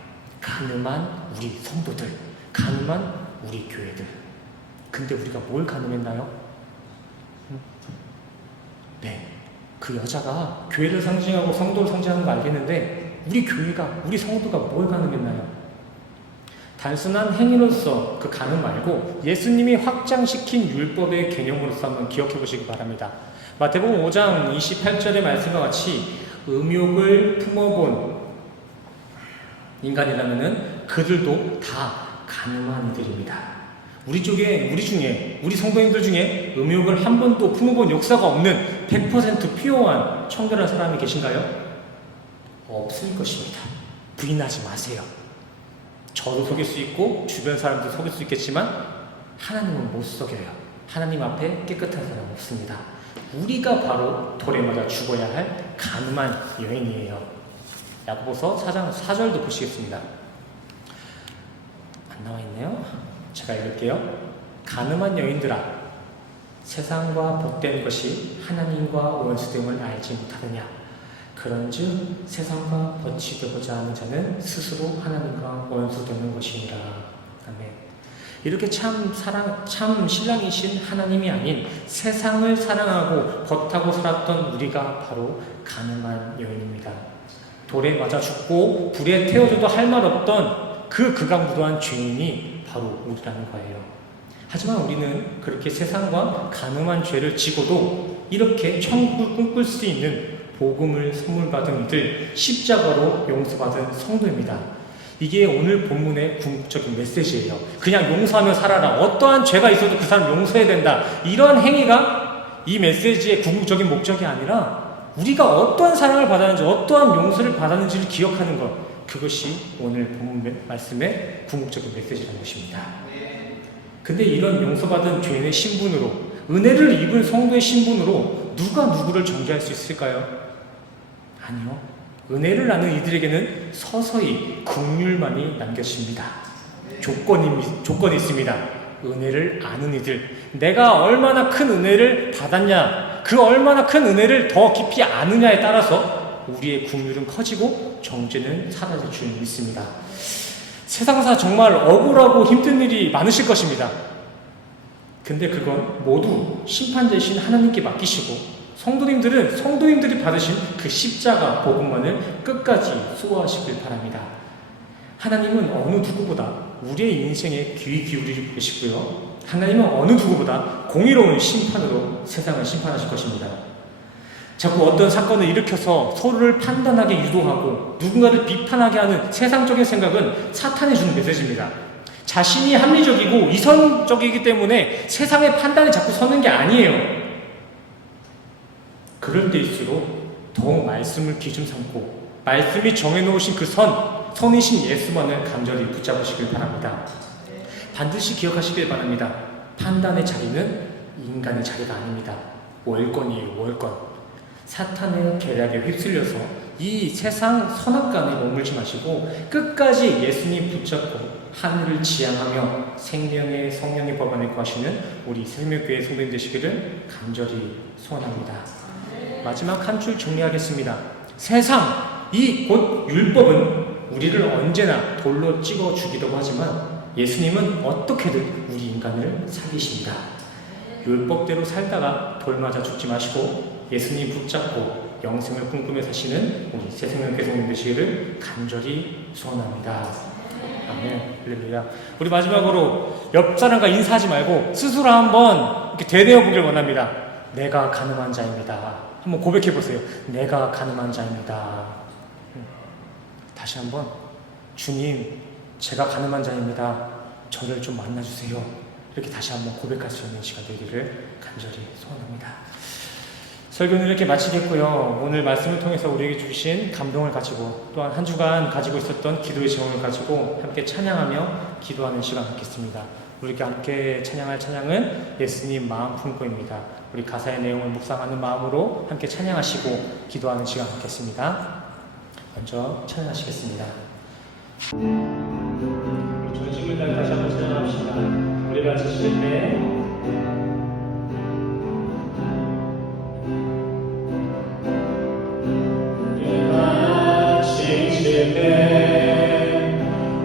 가늠한 우리 성도들, 가늠한 우리 교회들. 근데 우리가 뭘 가늠했나요? 네, 그 여자가 교회를 상징하고 성도를 상징하는 거 알겠는데 우리 교회가, 우리 성도가 뭘 가늠했나요? 단순한 행위로서 그 가늠 말고 예수님이 확장시킨 율법의 개념으로서 한번 기억해 보시기 바랍니다. 마태복음 5장 28절의 말씀과 같이 음욕을 품어본 인간이라면은 그들도 다 가늠한 이들입니다. 우리 중에, 우리 성도님들 중에 음욕을 한 번도 품어본 역사가 없는 100% 피오한 청결한 사람이 계신가요? 없을 것입니다. 부인하지 마세요. 저도 속일 수 있고 주변 사람도 속일 수 있겠지만 하나님은 못 속여요. 하나님 앞에 깨끗한 사람 없습니다. 우리가 바로 돌에 맞아 죽어야 할 가늠한 여인이에요. 야고보서 4장 4절도 보시겠습니다. 안 나와 있네요. 제가 읽을게요. 가늠한 여인들아, 세상과 복된 것이 하나님과 원수됨을 알지 못하느냐. 그런즉 세상과 벗이 되고자 하는 자는 스스로 하나님과 원수되는 것이니라. 아멘. 이렇게 참 신랑이신 하나님이 아닌 세상을 사랑하고 벗하고 살았던 우리가 바로 가늠한 여인입니다. 돌에 맞아 죽고 불에 태워져도 할 말 없던 그 극악무도한 죄인이 바로 우리라는 거예요. 하지만 우리는 그렇게 세상과 가늠한 죄를 지고도 이렇게 천국을 꿈꿀 수 있는 복음을 선물 받은 이들, 십자가로 용서받은 성도입니다. 이게 오늘 본문의 궁극적인 메시지예요. 그냥 용서하며 살아라. 어떠한 죄가 있어도 그 사람 용서해야 된다. 이런 행위가 이 메시지의 궁극적인 목적이 아니라 우리가 어떠한 사랑을 받았는지, 어떠한 용서를 받았는지를 기억하는 것. 그것이 오늘 본문 말씀의 궁극적인 메시지라는 것입니다. 근데 이런 용서받은 죄인의 신분으로, 은혜를 입은 성도의 신분으로 누가 누구를 정죄할 수 있을까요? 아니요. 은혜를 나눈 이들에게는 서서히 긍휼만이 남겨집니다. 조건이 있습니다. 은혜를 아는 이들, 내가 얼마나 큰 은혜를 받았냐, 그 얼마나 큰 은혜를 더 깊이 아느냐에 따라서 우리의 긍휼은 커지고 정죄는 사라질 줄 믿습니다. 세상사 정말 억울하고 힘든 일이 많으실 것입니다. 근데 그건 모두 심판자이신 하나님께 맡기시고 성도님들은 성도님들이 받으신 그 십자가 복음만을 끝까지 수호하시길 바랍니다. 하나님은 어느 누구보다 우리의 인생에 귀 기울이고 계시고요. 하나님은 어느 누구보다 공의로운 심판으로 세상을 심판하실 것입니다. 자꾸 어떤 사건을 일으켜서 서로를 판단하게 유도하고 누군가를 비판하게 하는 세상적인 생각은 사탄이 주는 메시지입니다. 자신이 합리적이고 이성적이기 때문에 세상의 판단에 자꾸 서는 게 아니에요. 그럴 때일수록 더욱 말씀을 기준 삼고 말씀이 정해놓으신 그 선이신 예수만을 간절히 붙잡으시길 바랍니다. 반드시 기억하시길 바랍니다. 판단의 자리는 인간의 자리가 아닙니다. 월권이에요. 월권. 사탄의 계략에 휩쓸려서 이 세상 선악간에 머물지 마시고 끝까지 예수님 붙잡고 하늘을 지향하며 생명의 성령의 법 안에 거하시는 우리 생명교회 성도님 되시기를 간절히 소원합니다. 마지막 한 줄 정리하겠습니다. 세상, 이 곧 율법은 우리를 언제나 돌로 찍어 주기도 하지만 예수님은 어떻게든 우리 인간을 살리십니다. 율법대로 살다가 돌 맞아 죽지 마시고 예수님 붙잡고 영생을 꿈꾸며 사시는 우리 새생명교회 성도님 되시기를 간절히 소원합니다. 아멘. 할렐루야. 우리 마지막으로 옆 사람과 인사하지 말고 스스로 한번 이렇게 되뇌어 보길 원합니다. 내가 가늠한 자입니다. 한번 고백해 보세요. 내가 가늠한 자입니다. 다시 한번, 주님, 제가 가늠한 자입니다. 저를 좀 만나주세요. 이렇게 다시 한번 고백할 수 있는 시간 되기를 간절히 소원합니다. 설교는 이렇게 마치겠고요. 오늘 말씀을 통해서 우리에게 주신 감동을 가지고 또한 한 주간 가지고 있었던 기도의 제목을 가지고 함께 찬양하며 기도하는 시간 갖겠습니다. 우리가 함께 찬양할 찬양은 예수님 마음 품고입니다. 우리 가사의 내용을 묵상하는 마음으로 함께 찬양하시고 기도하는 시간 갖겠습니다. 먼저 찬양하시겠습니다. 전심을 다해 다시 한번 찬양합시다. 우리가 지칠 때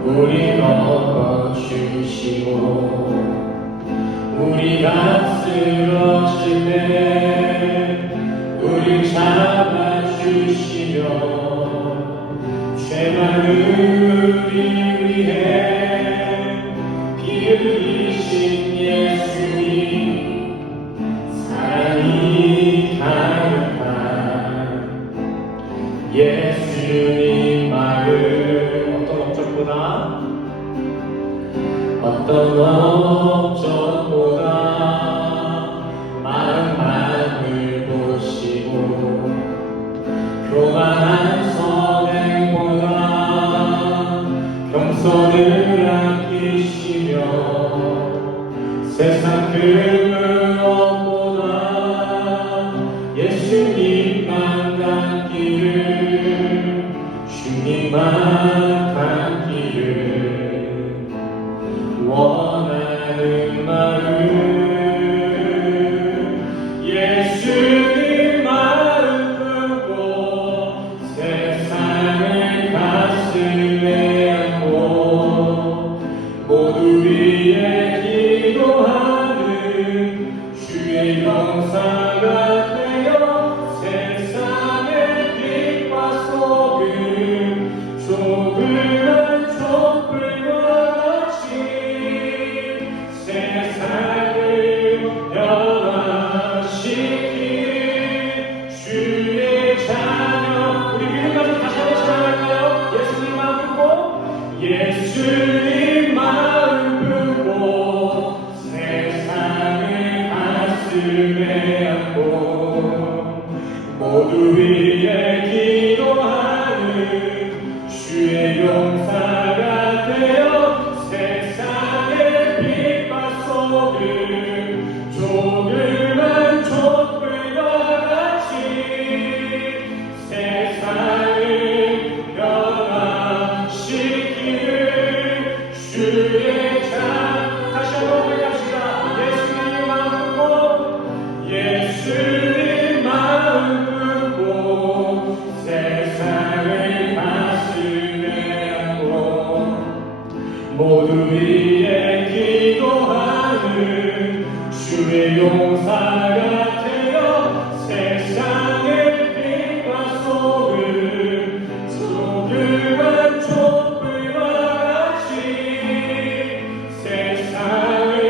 우리 넘어주시고 우리가 쓰러질 때 우리 잡아주시며 죄만 우리 위해 피 흘리신 예수님 사랑이 가득한 예수님 마음 어떤 업적보다 가슴에 안고 모두 위해 기도하는 주의 용사가 되어 세상의 빛과 속을 조그만 촛불과 같이 세상을 변화시키는 주의 자 다시 한번 고백합시다. 예수님 마음 품고 세상을 가슴에 안고 모두 위에 기도하는 주의 용사가 되어 세상의 빛과 속을 조그만 촛불과 같이 세상을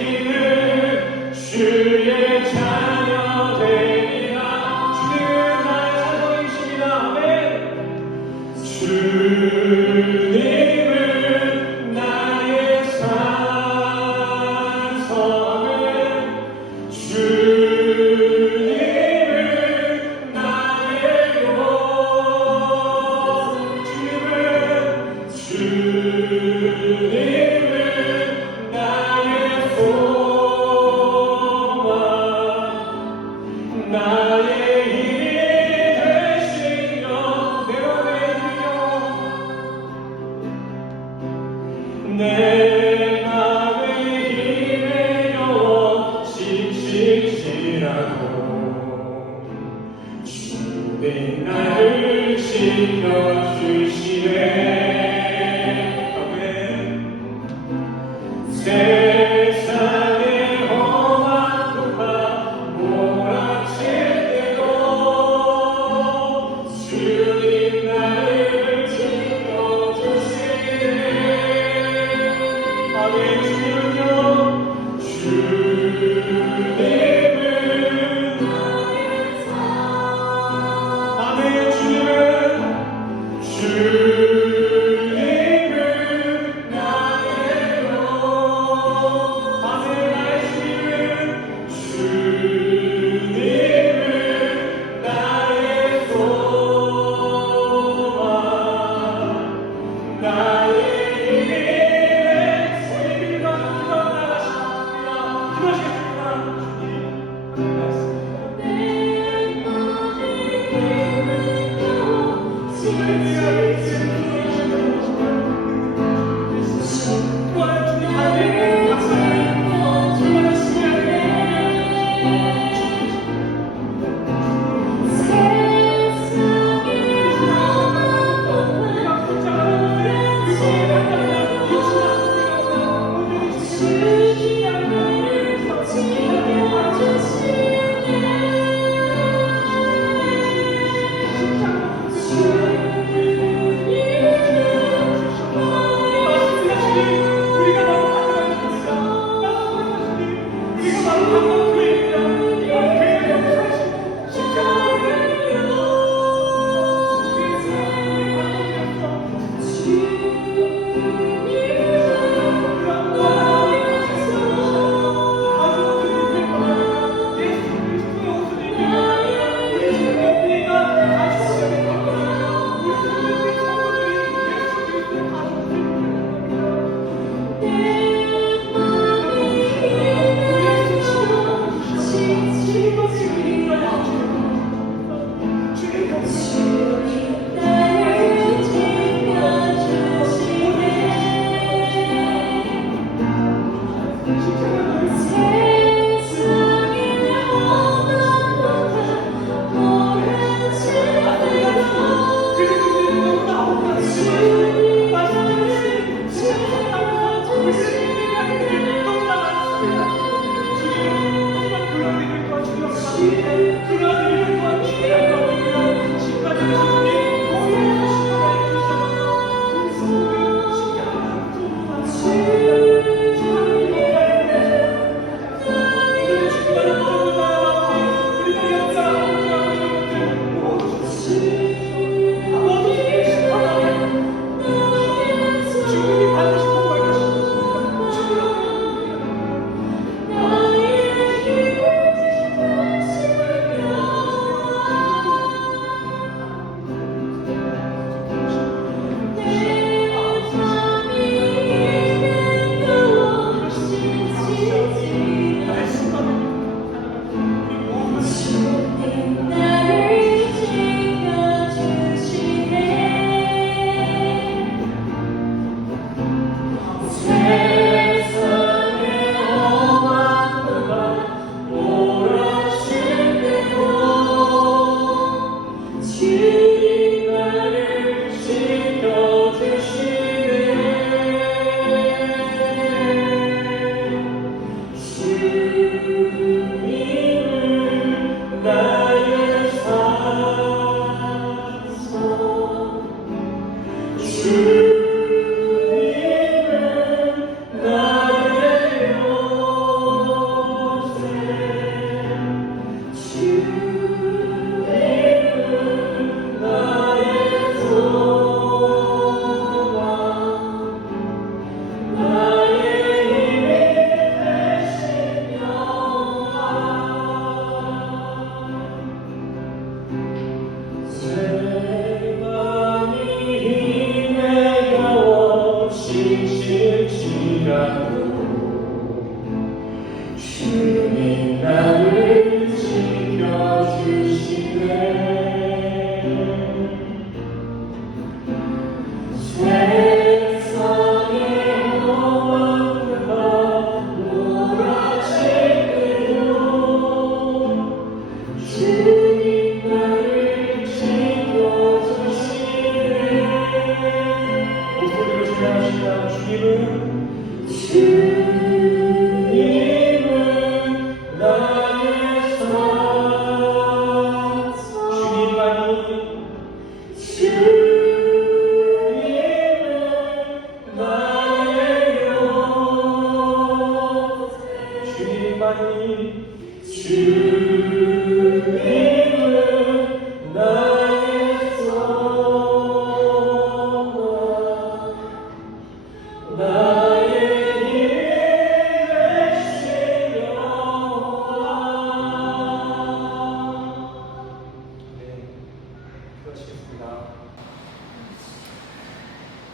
변화시키는 주의 자녀 되리라. 주님은 나의 산성이십니다. 아멘. 주님은 나의 산성. 아멘. 주님은 나의 용. 주님은 나의 소망, 나의 힘이 되시며 내 맘의 힘의 여워 지치지라고 주님 나를 지켜주시네. 세상의 험한 풍파 몰아칠 때도 주님 나를 지켜주시네. 아멘. 주님은요 주님은 아멘. 주님은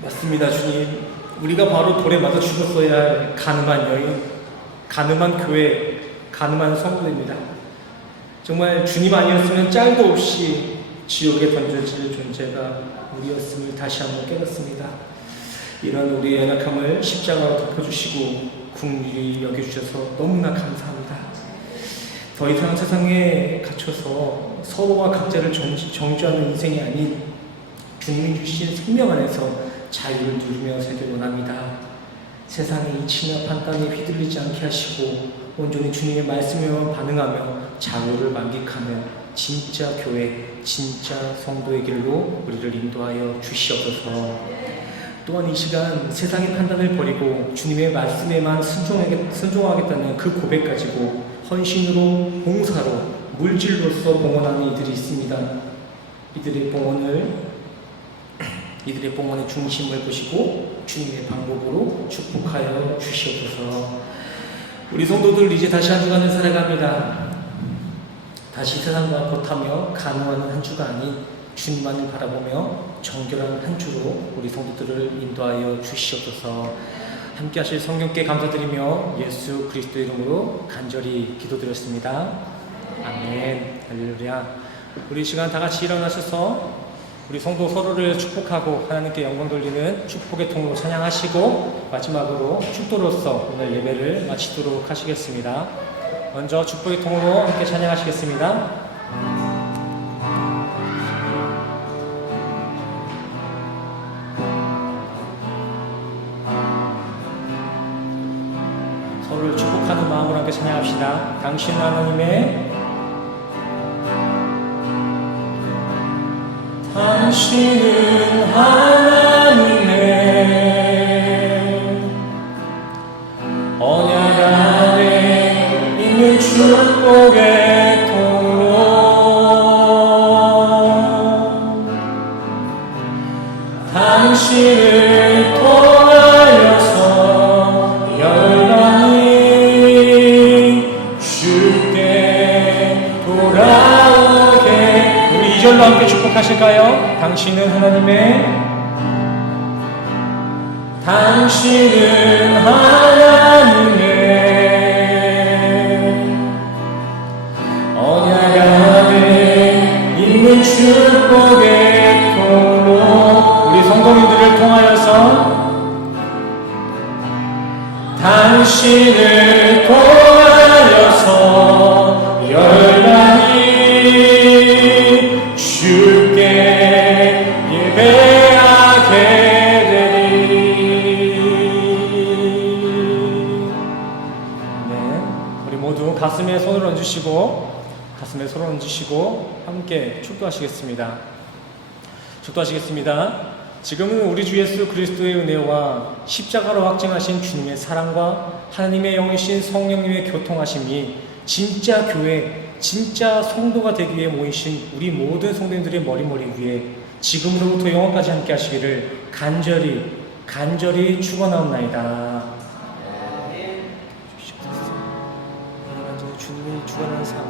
맞습니다, 주님. 우리가 바로 돌에 맞아 죽었어야 할 가늠한 여인, 가늠한 교회, 가늠한 성도입니다. 정말 주님 아니었으면 짤도 없이 지옥에 던져질 존재가 우리였음을 다시 한번 깨닫습니다. 이런 우리의 연약함을 십자가로 덮어주시고 긍휼히 여겨주셔서 너무나 감사합니다. 더 이상 세상에 갇혀서 서로와 각자를 정죄하는 인생이 아닌 주님이 주신 생명 안에서 자유를 누리며 살길 원합니다. 세상의 이치나 판단에 휘둘리지 않게 하시고 온전히 주님의 말씀에만 반응하며 자유를 만끽하며 진짜 교회, 진짜 성도의 길로 우리를 인도하여 주시옵소서. 또한 이 시간 세상의 판단을 버리고 주님의 말씀에만 순종하겠다는 그 고백 가지고 헌신으로, 봉사로, 물질로서 봉헌하는 이들이 있습니다. 이들의 봉헌의 중심을 보시고 주님의 방법으로 축복하여 주시옵소서. 우리 성도들 이제 다시 한 주간을 살아갑니다. 다시 세상과 겉하며 간호하는 한 주가 아닌 주님만을 바라보며 정결한 한 주로 우리 성도들을 인도하여 주시옵소서. 함께 하실 성령께 감사드리며 예수 그리스도 이름으로 간절히 기도드렸습니다. 아멘. 할렐루야. 우리 시간 다 같이 일어나셔서 우리 성도 서로를 축복하고 하나님께 영광 돌리는 축복의 통으로 찬양하시고 마지막으로 축도로서 오늘 예배를 마치도록 하시겠습니다. 먼저 축복의 통으로 함께 찬양하시겠습니다. 서로를 축복하는 마음으로 함께 찬양합시다. 당신 하나님의 당신은 하나님의 언약 안에 있는 축복의 통로 당신을 통하여서 열방이 주께 돌아오게. 우리 2절로 함께 축복하실까요? 당신은 하나님의 언약 안에 있는 축복의 통로. 우리 성도님들을 통하여서 당신을 통하여서 열방이 주께 예배하게 되리. 네, 우리 모두 가슴에 손을 얹으시고 함께 축도하시겠습니다. 지금은 우리 주 예수 그리스도의 은혜와 십자가로 확증하신 주님의 사랑과 하나님의 영이신 성령님의 교통하심이 진짜 교회, 진짜 성도가 되기 위해 모이신 우리 모든 성도님들의 머리 위에 지금으로부터 영원까지 함께 하시기를 간절히 축원하옵나이다. 주님이 주관하는 삶